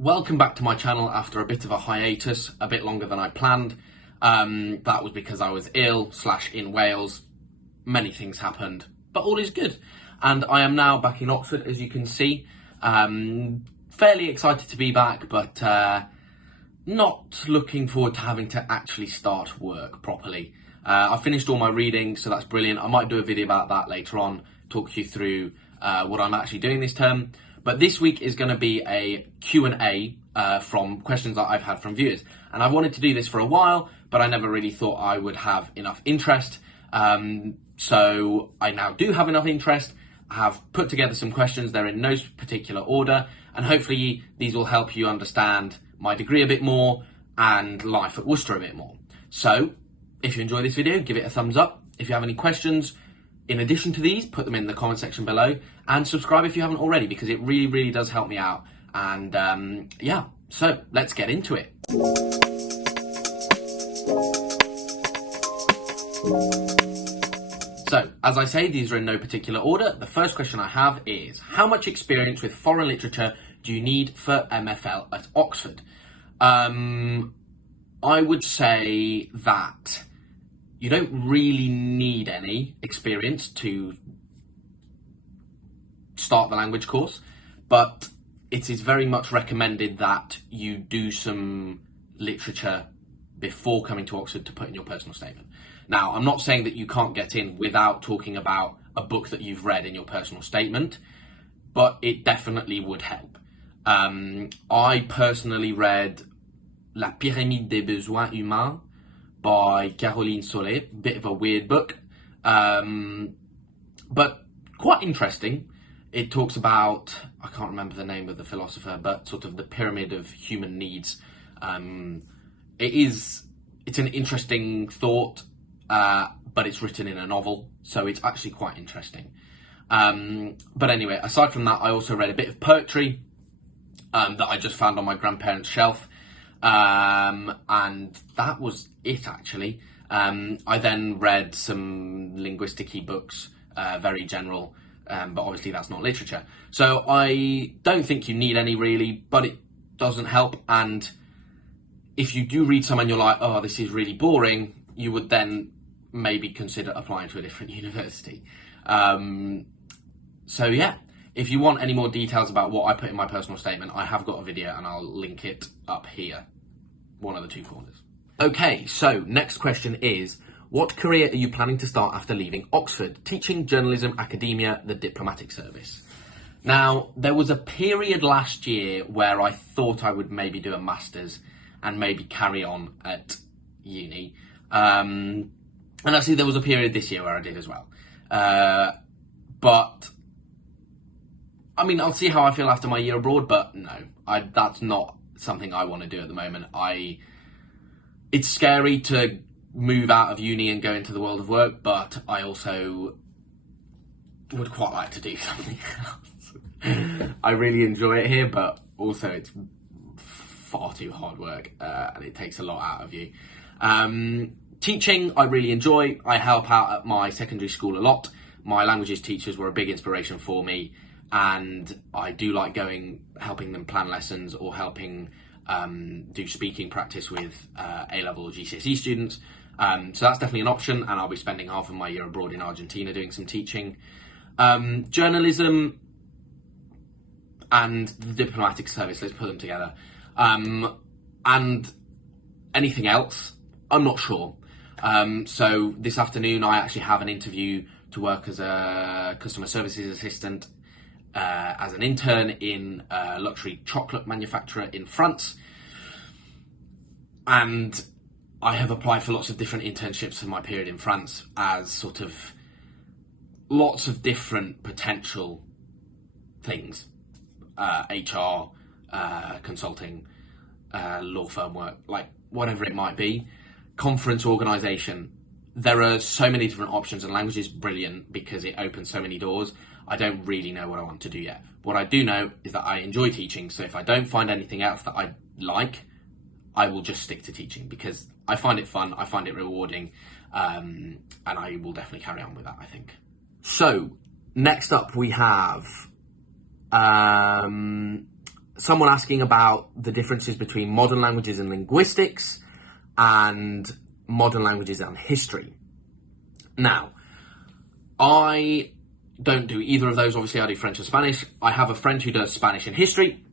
Welcome back to my channel after a bit of a hiatus, a bit longer than I planned. That was because I was ill / in Wales. Many things happened, but all is good. And I am now back in Oxford, as you can see. Fairly excited to be back, but not looking forward to having to actually start work properly. I finished all my reading, so that's brilliant. I might do a video about that later on, talk you through what I'm actually doing this term. But this week is going to be a Q&A from questions that I've had from viewers. And I've wanted to do this for a while, but I never really thought I would have enough interest. So I now do have enough interest. I have put together some questions. They're in no particular order. And hopefully these will help you understand my degree a bit more and life at Worcester a bit more. So if you enjoy this video, give it a thumbs up. If you have any questions, in addition to these, put them in the comment section below and subscribe if you haven't already, because it really, really does help me out. And yeah, so let's get into it. So, as I say, these are in no particular order. The first question I have is, how much experience with foreign literature do you need for MFL at Oxford? I would say that you don't really need any experience to start the language course, but it is very much recommended that you do some literature before coming to Oxford to put in your personal statement. Now, I'm not saying that you can't get in without talking about a book that you've read in your personal statement, but it definitely would help. I personally read La Pyramide des Besoins Humains by Caroline Solé, bit of a weird book, but quite interesting. It talks about, I can't remember the name of the philosopher, but sort of the pyramid of human needs. It's an interesting thought, but it's written in a novel, so it's actually quite interesting. But anyway, aside from that, I also read a bit of poetry that I just found on my grandparents' shelf. And that was it, actually. I then read some linguistics books, very general, but obviously that's not literature. So I don't think you need any really, but it doesn't help. And if you do read some and you're like, oh, this is really boring, you would then maybe consider applying to a different university. So yeah, if you want any more details about what I put in my personal statement, I have got a video and I'll link it up here, one of the two corners. Okay, so next question is, what career are you planning to start after leaving Oxford? Teaching, journalism, academia, the diplomatic service. Now, there was a period last year where I thought I would maybe do a master's and maybe carry on at uni. And actually there was a period this year where I did as well. But I mean, I'll see how I feel after my year abroad, but no, that's not something I want to do at the moment. It's scary to move out of uni and go into the world of work, but I also would quite like to do something else. I really enjoy it here, but also it's far too hard work, and it takes a lot out of you. Teaching, I really enjoy. I help out at my secondary school a lot. My languages teachers were a big inspiration for me, and I do like helping them plan lessons or helping do speaking practice with A-level GCSE students. So that's definitely an option, and I'll be spending half of my year abroad in Argentina doing some teaching. Journalism and the diplomatic service, let's put them together. And anything else, I'm not sure. So this afternoon I actually have an interview to work as a customer services assistant as an intern in a luxury chocolate manufacturer in France. And I have applied for lots of different internships for my period in France as sort of lots of different potential things. HR, consulting, law firm work, like whatever it might be. Conference organisation. There are so many different options, and language is brilliant because it opens so many doors. I don't really know what I want to do yet. What I do know is that I enjoy teaching, so if I don't find anything else that I like, I will just stick to teaching because I find it fun, I find it rewarding, and I will definitely carry on with that, I think. So, next up we have someone asking about the differences between modern languages and linguistics and modern languages and history. Now, I don't do either of those. Obviously, I do French and Spanish. I have a friend who does Spanish and history.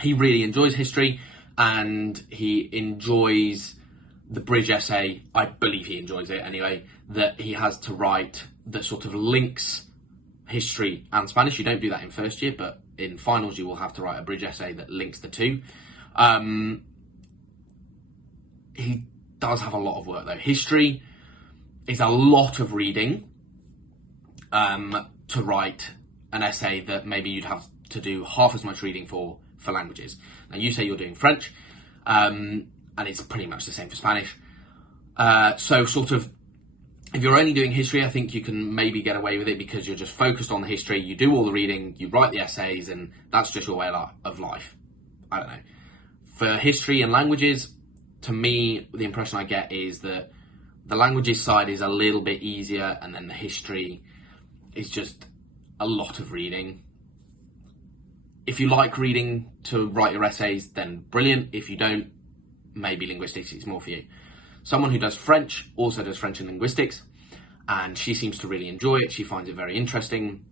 He really enjoys history, and he enjoys the bridge essay. I believe he enjoys it anyway, that he has to write that sort of links history and Spanish. You don't do that in first year, but in finals you will have to write a bridge essay that links the two. He does have a lot of work though. History is a lot of reading to write an essay that maybe you'd have to do half as much reading for languages. Now you say you're doing French, and it's pretty much the same for Spanish. So sort of, if you're only doing history, I think you can maybe get away with it because you're just focused on the history, you do all the reading, you write the essays, and that's just your way of life. I don't know. For history and languages, to me, the impression I get is that the languages side is a little bit easier, and then the history is just a lot of reading. If you like reading to write your essays, then brilliant. If you don't, maybe linguistics is more for you. Someone who does French also does French and linguistics, and she seems to really enjoy it. She finds it very interesting.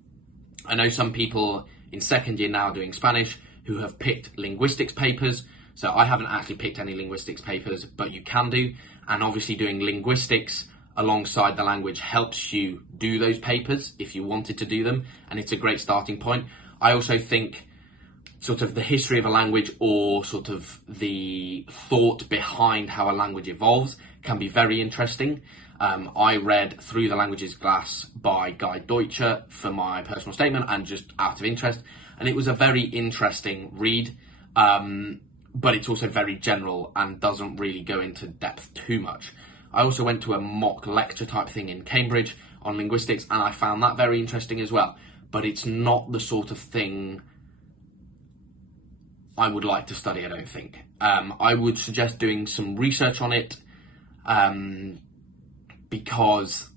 I know some people in second year now doing Spanish who have picked linguistics papers. So I haven't actually picked any linguistics papers, but you can do. And obviously doing linguistics alongside the language helps you do those papers if you wanted to do them. And it's a great starting point. I also think sort of the history of a language, or sort of the thought behind how a language evolves, can be very interesting. I read Through the Languages Glass by Guy Deutscher for my personal statement and just out of interest. And it was a very interesting read, but it's also very general and doesn't really go into depth too much. I also went to a mock lecture type thing in Cambridge on linguistics, and I found that very interesting as well. But it's not the sort of thing I would like to study, I don't think. I would suggest doing some research on it, because,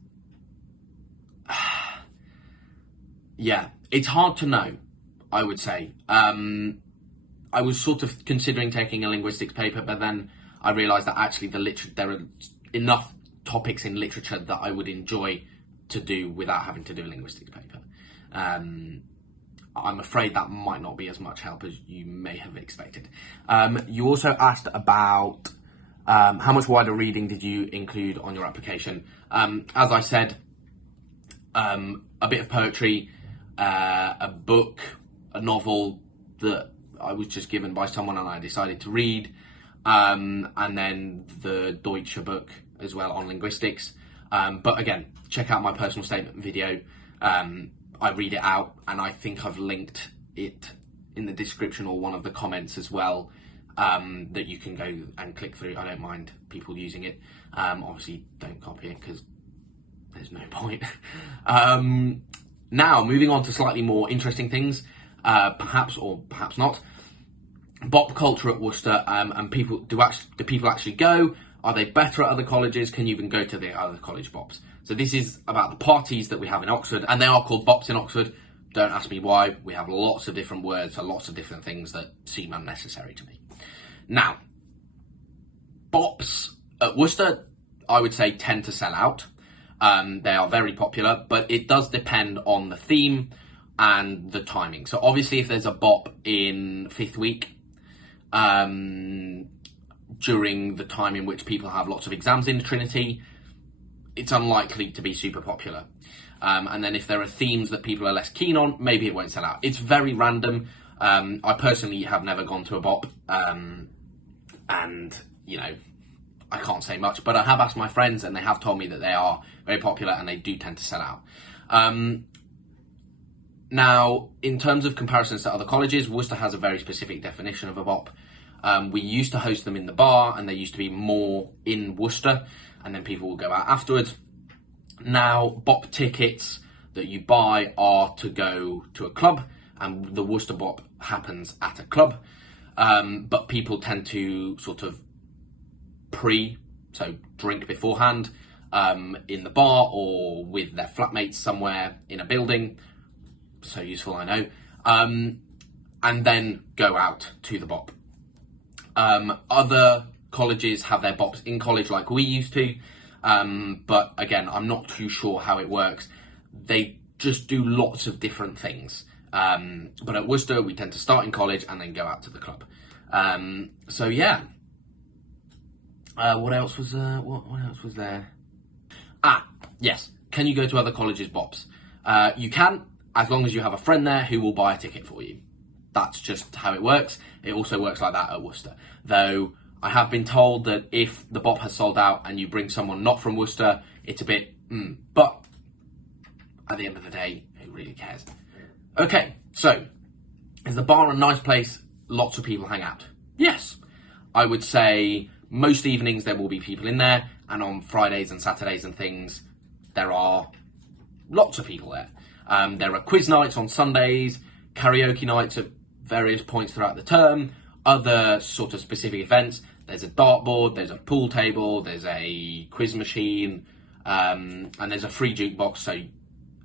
yeah, it's hard to know, I would say. I was sort of considering taking a linguistics paper, but then I realised that actually there are enough topics in literature that I would enjoy to do without having to do a linguistics paper. I'm afraid that might not be as much help as you may have expected. You also asked about how much wider reading did you include on your application. As I said, a bit of poetry, a book, a novel that I was just given by someone and I decided to read, and then the Deutsche book as well on linguistics. But again, check out my personal statement video. I read it out, and I think I've linked it in the description or one of the comments as well, that you can go and click through. I don't mind people using it. Obviously, don't copy it because there's no point. Now, moving on to slightly more interesting things, perhaps or perhaps not. Bop culture at Worcester, and do people actually go? Are they better at other colleges? Can you even go to the other college bops? So this is about the parties that we have in Oxford, and they are called bops in Oxford. Don't ask me why. We have lots of different words for lots of different things that seem unnecessary to me. Now, bops at Worcester, I would say, tend to sell out. They are very popular, but it does depend on the theme and the timing. So obviously, if there's a bop in fifth week, during the time in which people have lots of exams in Trinity, it's unlikely to be super popular. And then if there are themes that people are less keen on, maybe it won't sell out. It's very random. I personally have never gone to a bop, and, you know, I can't say much, but I have asked my friends and they have told me that they are very popular and they do tend to sell out. Now, in terms of comparisons to other colleges, Worcester has a very specific definition of a bop. We used to host them in the bar, and they used to be more in Worcester, and then people will go out afterwards. Now, bop tickets that you buy are to go to a club, and the Worcester bop happens at a club. But people tend to sort of so drink beforehand, in the bar or with their flatmates somewhere in a building. So useful, I know. and then go out to the Bop. Other colleges have their Bops in college like we used to, but again, I'm not too sure how it works. They just do lots of different things. But at Worcester, we tend to start in college and then go out to the club. So yeah. What else was there? Yes. Can you go to other colleges' Bops? You can, as long as you have a friend there who will buy a ticket for you. That's just how it works. It also works like that at Worcester. Though I have been told that if the Bop has sold out and you bring someone not from Worcester, it's a bit, but at the end of the day, who really cares? Okay, so is the bar a nice place? Lots of people hang out. Yes, I would say most evenings there will be people in there, and on Fridays and Saturdays and things, there are lots of people there. There are quiz nights on Sundays, karaoke nights at various points throughout the term, other sort of specific events. There's a dartboard, there's a pool table, there's a quiz machine, and there's a free jukebox, so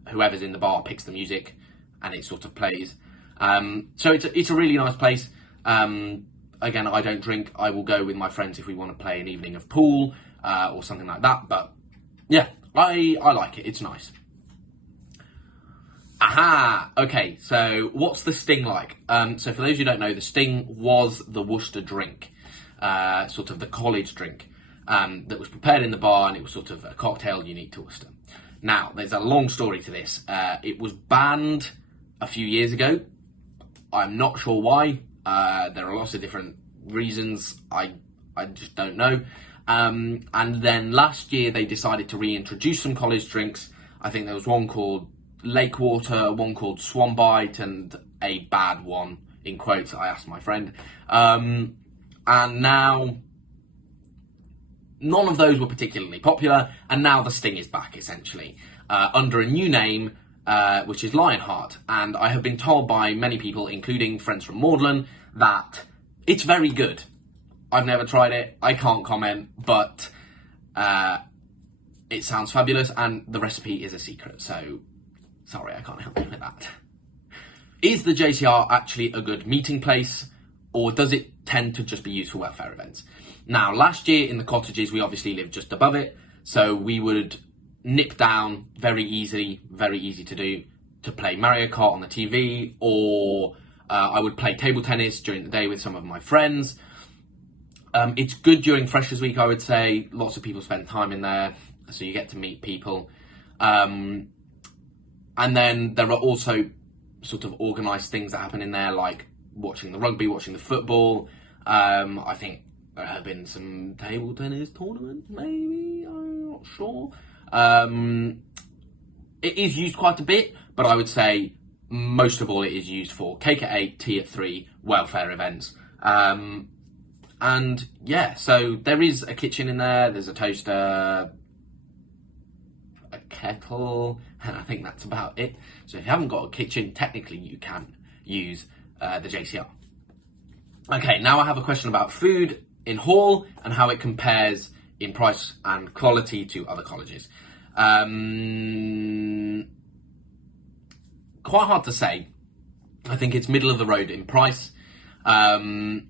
whoever's in the bar picks the music and it sort of plays. So it's a really nice place. Again, I don't drink. I will go with my friends if we want to play an evening of pool or something like that. But yeah, I like it. It's nice. Aha! Okay, so what's the Sting like? So for those who don't know, the Sting was the Worcester drink, sort of the college drink, that was prepared in the bar, and it was sort of a cocktail unique to Worcester. Now, there's a long story to this. It was banned a few years ago. I'm not sure why. There are lots of different reasons. I just don't know. And then last year they decided to reintroduce some college drinks. I think there was one called Lake Water, one called Swan Bite, and a bad one, in quotes, I asked my friend. And now none of those were particularly popular, and now the Sting is back, essentially, under a new name, which is Lionheart. And I have been told by many people, including friends from Magdalen, that it's very good. I've never tried it, I can't comment, but it sounds fabulous, and the recipe is a secret, so sorry, I can't help you with that. Is the JCR actually a good meeting place, or does it tend to just be used for welfare events? Now, last year in the Cottages, we obviously lived just above it, so we would nip down very easy to do, to play Mario Kart on the TV, or I would play table tennis during the day with some of my friends. It's good during Freshers Week, I would say. Lots of people spend time in there, so you get to meet people. And then there are also sort of organised things that happen in there, like watching the rugby, watching the football. I think there have been some table tennis tournaments, maybe, I'm not sure. It is used quite a bit, but I would say most of all it is used for cake at 8, tea at 3, welfare events. And yeah, so there is a kitchen in there, there's a toaster, a kettle, and I think that's about it. So if you haven't got a kitchen, technically you can use the JCR. Okay, now I have a question about food in Hall and how it compares in price and quality to other colleges. Quite hard to say. I think it's middle of the road in price, and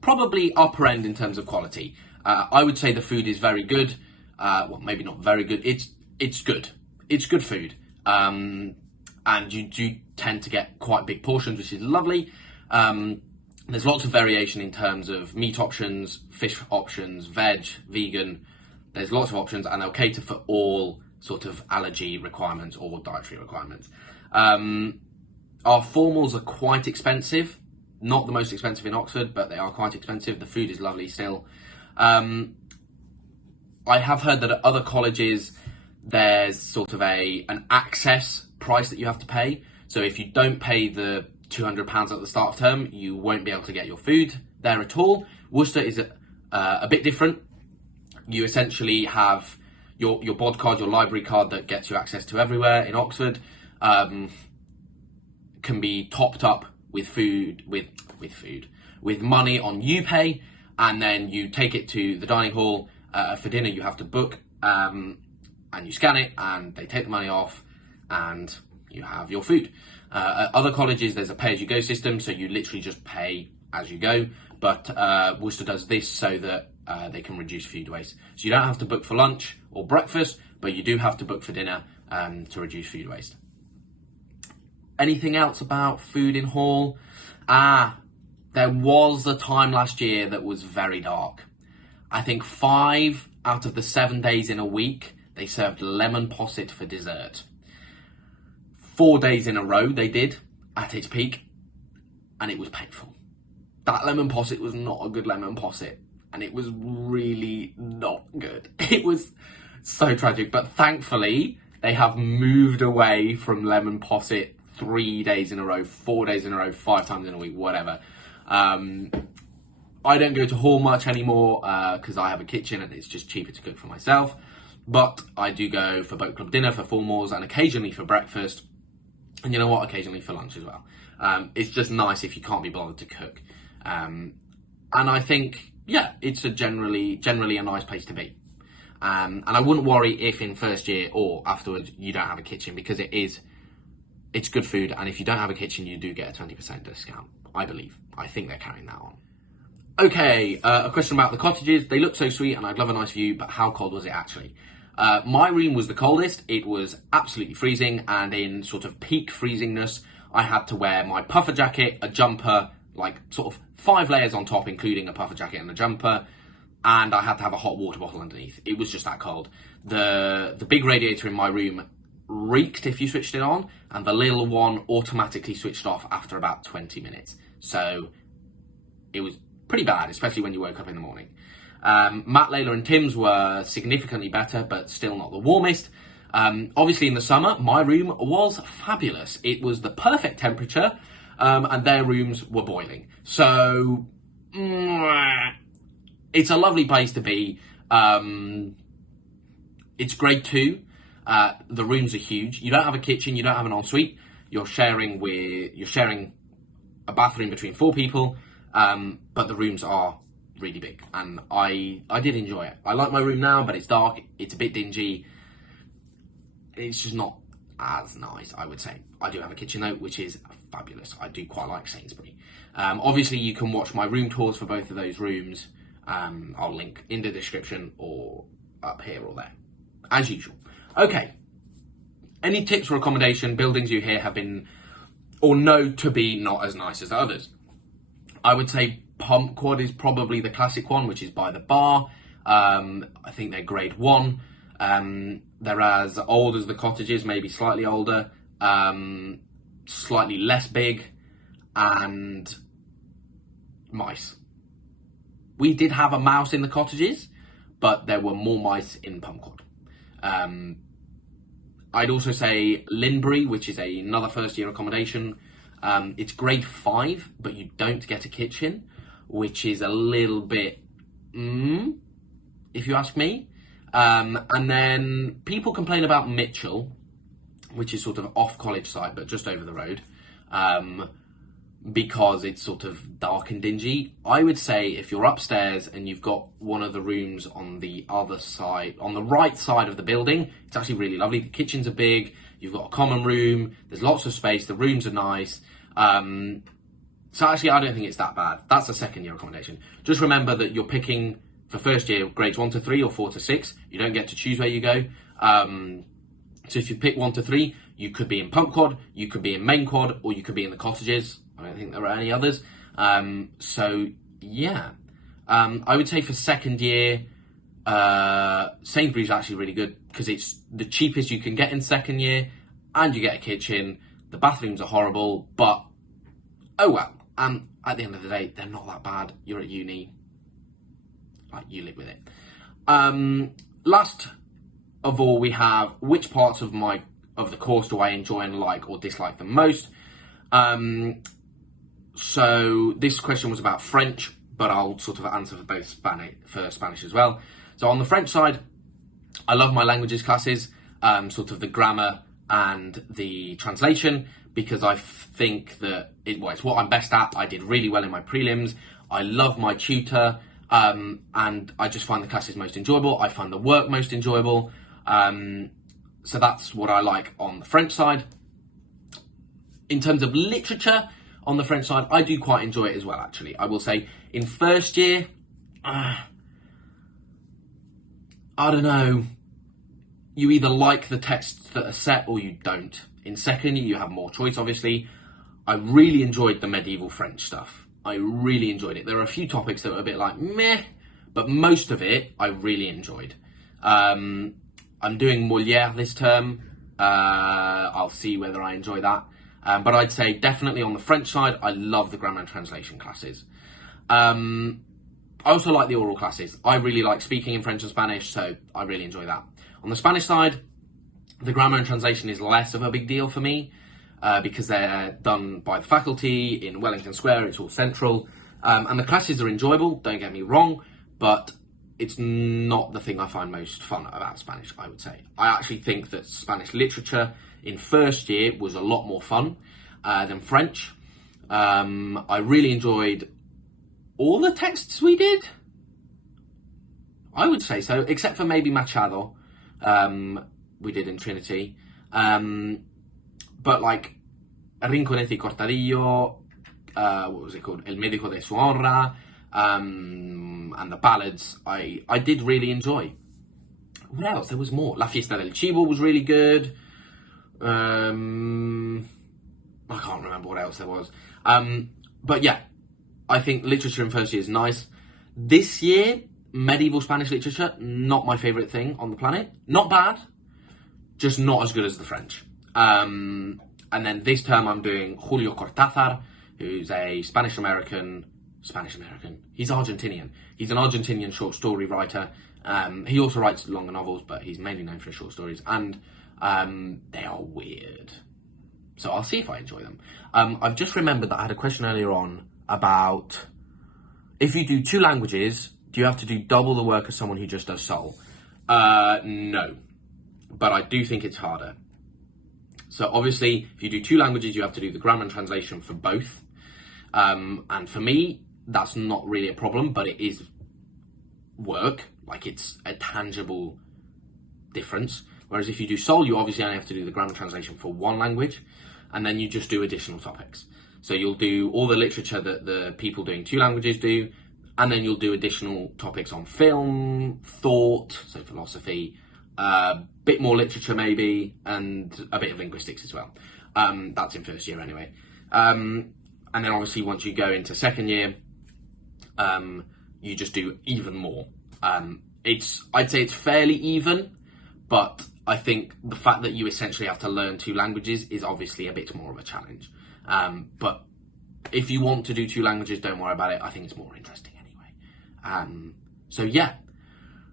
probably upper end in terms of quality. I would say the food is very good. Well, maybe not very good. It's good. It's good food. And you do tend to get quite big portions, which is lovely. There's lots of variation in terms of meat options, fish options, veg, vegan. There's lots of options, and they'll cater for all sort of allergy requirements or dietary requirements. Our formals are quite expensive. Not the most expensive in Oxford, but they are quite expensive. The food is lovely still. I have heard that at other colleges, there's sort of an access price that you have to pay. So if you don't pay the £200 at the start of term, you won't be able to get your food there at all. Worcester is a bit different. You essentially have your bod card, your library card that gets you access to everywhere in Oxford, can be topped up with food, with money on UPay, and then you take it to the dining hall. For dinner you have to book, and you scan it, and they take the money off, and you have your food. At other colleges, there's a pay-as-you-go system, so you literally just pay as you go. But Worcester does this so that they can reduce food waste. So you don't have to book for lunch or breakfast, but you do have to book for dinner to reduce food waste. Anything else about food in hall? There was a time last year that was very dark. I think 5 out of the 7 days in a week, they served lemon posset for dessert. 4 days in a row they did at its peak, and it was painful. That lemon posset was not a good lemon posset, and it was really not good. It was so tragic, but thankfully they have moved away from lemon posset 3 days in a row, 4 days in a row, 5 times in a week, whatever. I don't go to hall much anymore because I have a kitchen and it's just cheaper to cook for myself. But I do go for boat club dinner, for formals, and occasionally for breakfast. And you know what? Occasionally for lunch as well. It's just nice if you can't be bothered to cook. And I think, yeah, it's generally a nice place to be. And I wouldn't worry if in first year or afterwards you don't have a kitchen, because it's good food. And if you don't have a kitchen, you do get a 20% discount, I believe. I think they're carrying that on. Okay, a question about the cottages. They look so sweet and I'd love a nice view, but how cold was it actually? My room was the coldest. It was absolutely freezing, and in sort of peak freezingness, I had to wear my puffer jacket, a jumper, like sort of 5 layers on top, including a puffer jacket and a jumper, and I had to have a hot water bottle underneath. It was just that cold. The big radiator in my room reeked if you switched it on, and the little one automatically switched off after about 20 minutes. So it was pretty bad, especially when you woke up in the morning. Matt, Leyla and Tim's were significantly better, but still not the warmest. Obviously in the summer, my room was fabulous. It was the perfect temperature, and their rooms were boiling. So, it's a lovely place to be. It's grade 2. The rooms are huge. You don't have a kitchen, you don't have an ensuite. You're sharing a bathroom between 4 people, but the rooms are really big, and I did enjoy it. I like my room now, but it's dark, it's a bit dingy. It's just not as nice, I would say. I do have a kitchen though, which is fabulous. I do quite like Sainsbury. Obviously you can watch my room tours for both of those rooms. I'll link in the description or up here or there, as usual. Okay, any tips for accommodation? Buildings you hear have been or know to be not as nice as others. I would say Pump Quad is probably the classic one, which is by the bar. I think they're grade 1. They're as old as the cottages, maybe slightly older, slightly less big, and mice. We did have a mouse in the cottages, but there were more mice in Pump Quad. I'd also say Linbury, which is another first year accommodation. It's grade 5, but you don't get a kitchen, which is a little bit, if you ask me. And then people complain about Mitchell, which is sort of off college side, but just over the road, because it's sort of dark and dingy. I would say if you're upstairs and you've got one of the rooms on the other side, on the right side of the building, it's actually really lovely. The kitchens are big, you've got a common room, there's lots of space, the rooms are nice. So actually, I don't think it's that bad. That's a second year accommodation. Just remember that you're picking for first year grades 1 to 3 or 4 to 6. You don't get to choose where you go. So if you pick 1 to 3, you could be in Pump Quad, you could be in Main Quad, or you could be in the cottages. I don't think there are any others. So yeah, I would say for second year, Sainsbury's is actually really good because it's the cheapest you can get in second year, and you get a kitchen. The bathrooms are horrible, but oh well. And at the end of the day, they're not that bad. You're at uni, like, you live with it. Last of all, we have which parts of the course do I enjoy and like or dislike the most. So this question was about French, but I'll sort of answer for both Spanish as well. So on the French side, I love my languages classes, sort of the grammar and the translation, because I think that it's what I'm best at. I did really well in my prelims. I love my tutor, and I just find the classes most enjoyable. I find the work most enjoyable. So that's what I like on the French side. In terms of literature on the French side, I do quite enjoy it as well, actually. I will say in first year, I don't know, you either like the texts that are set or you don't. In second year, you have more choice, obviously. I really enjoyed the medieval French stuff. I really enjoyed it. There are a few topics that were a bit like meh, but most of it I really enjoyed. I'm doing Molière this term. I'll see whether I enjoy that. But I'd say definitely on the French side, I love the grammar and translation classes. I also like the oral classes. I really like speaking in French and Spanish, so I really enjoy that. On the Spanish side, the grammar and translation is less of a big deal for me because they're done by the faculty in Wellington Square. It's all central. And the classes are enjoyable, don't get me wrong, but it's not the thing I find most fun about Spanish, I would say. I actually think that Spanish literature in first year was a lot more fun than French. I really enjoyed all the texts we did. I would say so, except for maybe Machado, we did in Trinity. But like Rinconete y Cortadillo, what was it called? El Médico de su Honra, and the ballads, I did really enjoy. What else? There was more. La Fiesta del Chivo was really good. I can't remember what else there was. But yeah, I think literature in first year is nice. This year, medieval Spanish literature, not my favourite thing on the planet. Not bad, just not as good as the French. And then this term I'm doing Julio Cortázar, who's a Spanish-American, he's Argentinian. He's an Argentinian short story writer. He also writes longer novels, but he's mainly known for his short stories. And they are weird. So I'll see if I enjoy them. I've just remembered that I had a question earlier on about if you do 2 languages, do you have to do double the work as someone who just does Sol? No. But I do think it's harder. So obviously, if you do 2 languages, you have to do the grammar and translation for both. And for me, that's not really a problem, but it is work. Like, it's a tangible difference. Whereas if you do Sol, you obviously only have to do the grammar translation for 1 language, and then you just do additional topics. So you'll do all the literature that the people doing 2 languages do, and then you'll do additional topics on film, thought, so philosophy, a bit more literature maybe, and a bit of linguistics as well. That's in first year anyway. And then obviously once you go into second year, you just do even more. I'd say it's fairly even, but I think the fact that you essentially have to learn 2 languages is obviously a bit more of a challenge. But if you want to do 2 languages, don't worry about it. I think it's more interesting anyway. So yeah,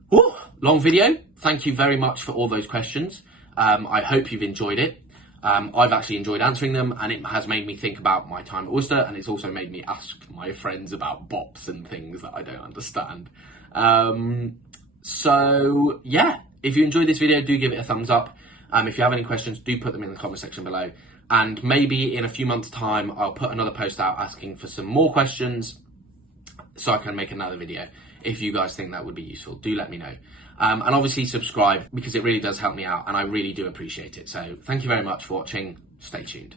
whew, long video. Thank you very much for all those questions. I hope you've enjoyed it. I've actually enjoyed answering them, and it has made me think about my time at Worcester, and it's also made me ask my friends about Bops and things that I don't understand. So yeah, if you enjoyed this video, do give it a thumbs up. If you have any questions, do put them in the comment section below. And maybe in a few months' time, I'll put another post out asking for some more questions so I can make another video. If you guys think that would be useful, do let me know. And obviously subscribe, because it really does help me out and I really do appreciate it. So thank you very much for watching. Stay tuned.